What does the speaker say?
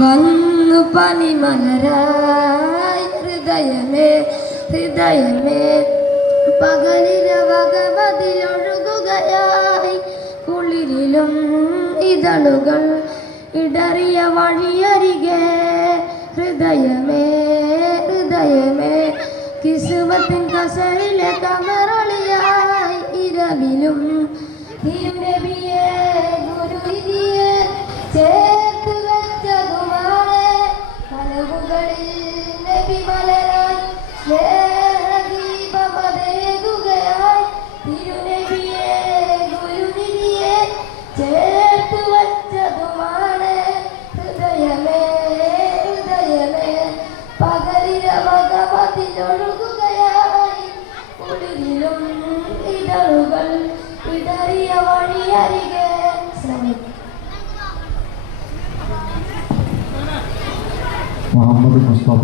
വന്നു പനിമലരായി ഹൃദയമേ ഹൃദയമേ പകലിരവകവതിലൊഴുകുകയായി കുളിരിലും ഇതളുകൾ ഇടറിയ വഴിയരികെ ഹൃദയമേ ഹൃദയമേ കിസ്മത്തിൻ കസറിലെ കമറളിയായി ഇരവിലും തിരുനബിയെ ഗുരുവിധിയെ ചേർത്തു വെച്ചതുമാണ് കനവുകളിൽ നബി മലരായി സ്നേഹദീപമതേകുകയായി തിരുനബിയെ ഗുരുവിധിയെ ചേർത്തു വെച്ചതുമാണ് ഹൃദയമേ ഹൃദയമേ പകലിരവകവതിലൊഴുകുകയായി കുളിരിലും ഇതളുകൾ ഇടറിയ വഴിയരികെ മുഹമ്മദ് മുസ്തഫ